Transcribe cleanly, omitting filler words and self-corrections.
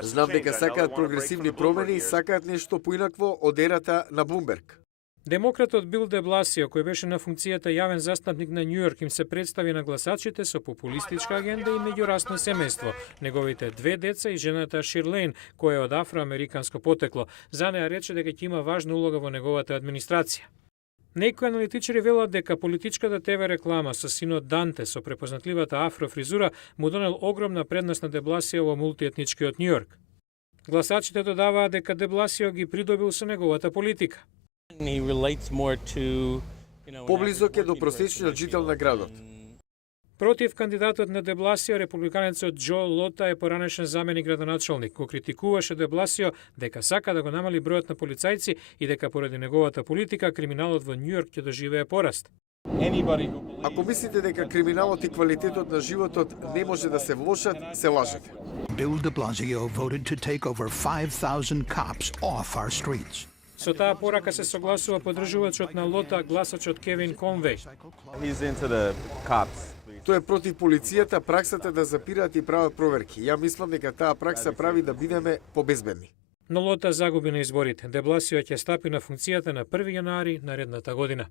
Знам дека сакаат прогресивни промени и сакаат нешто поинакво од ерата на Блумберг. Демократот Бил де Бласио, кој беше на функцијата јавен застапник на Њујорк, им се представи на гласачите со популистичка агенда и меѓурасно семејство. Неговите две деца и жената Ширлейн, која е од афроамериканско потекло, за неа рече дека ќе има важна улога во неговата администрација. Некои аналитичари велат дека политичката ТВ реклама со синот Данте со препознатливата афрофризура му донел огромна предност на де Бласио во мултиетничкиот Њујорк. Гласачите додаваат дека де Бласио ги придобил со неговата политика. Поблизок е до просечниот жител на градот. Против кандидатот на де Бласио, републиканецот Џо Лота е поранешен заменик градоначалник. Го критикуваше де Бласио дека сака да го намали бројот на полицајци и дека поради неговата политика криминалот во Њујорк ќе доживее пораст. Ако мислите дека криминалот и квалитетот на животот не може да се влошат, се лажете. Bill de Blasio voted to take over 5,000 cops off our streets. Со таа порака се согласува подржувачот на Лота, гласачот Кевин Конвеј. Тој е против полицијата, праксата да запираат и прават проверки. Ја мислам дека таа пракса прави да бидеме побезбедни. Но Лота загуби на изборите. Де Бласио ќе стапи на функцијата на 1 јануари наредната година.